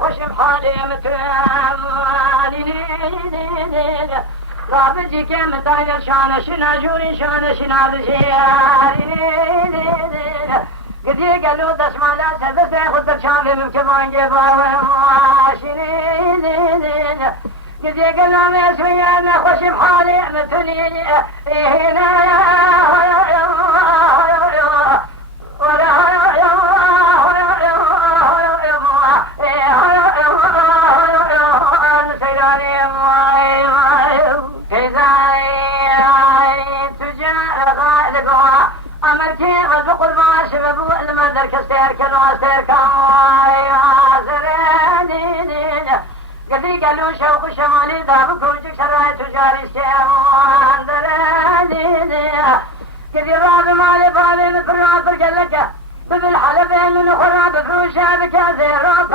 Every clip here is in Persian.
خوشم حالي متوالين رابطي كم تايل شانه شناجوري شانه شنالجيارين قدي قالوا دسمالا سبسه خد شافي مكبان جباوي ماشينين قدي قالوا مسويانا خوشم حالي متوالين هنا قالوا شوق شمالي ذهب كوجك شراي تجاري سيمان دراني كذي راب مالي بالي مثل عطر قلك بالحلبين من خراب فروشا بكازيرو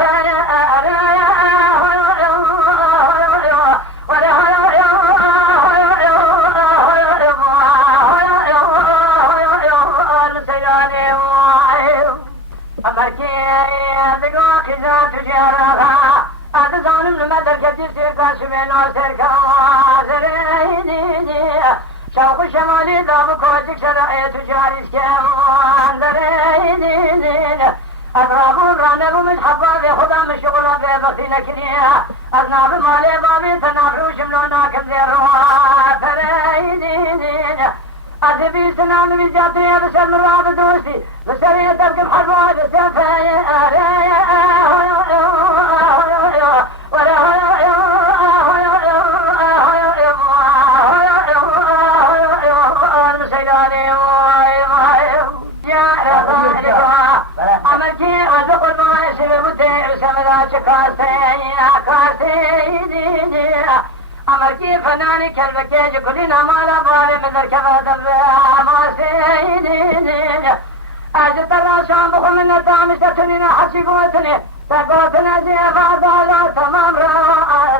شوق شمالي ذاب كوجك شرعي تجاري سكيمان درينين أضرابون رانبو من حبابي خدا من شغلا بيبخي نكريها أذناب مالي بابي تنافرو شملونا كبيروا ترينين أذبي سنان بجاتي بسر مراب دوسي بسرية تبقى بحربوا بسفايا أمركي فناني كالبكيج كلنا مالا بالي مدر كفادم ما سيدين أجد الراشان بخو من الدامش تتنين حسي قوتني تقوتنا زيفا دالا تمام روا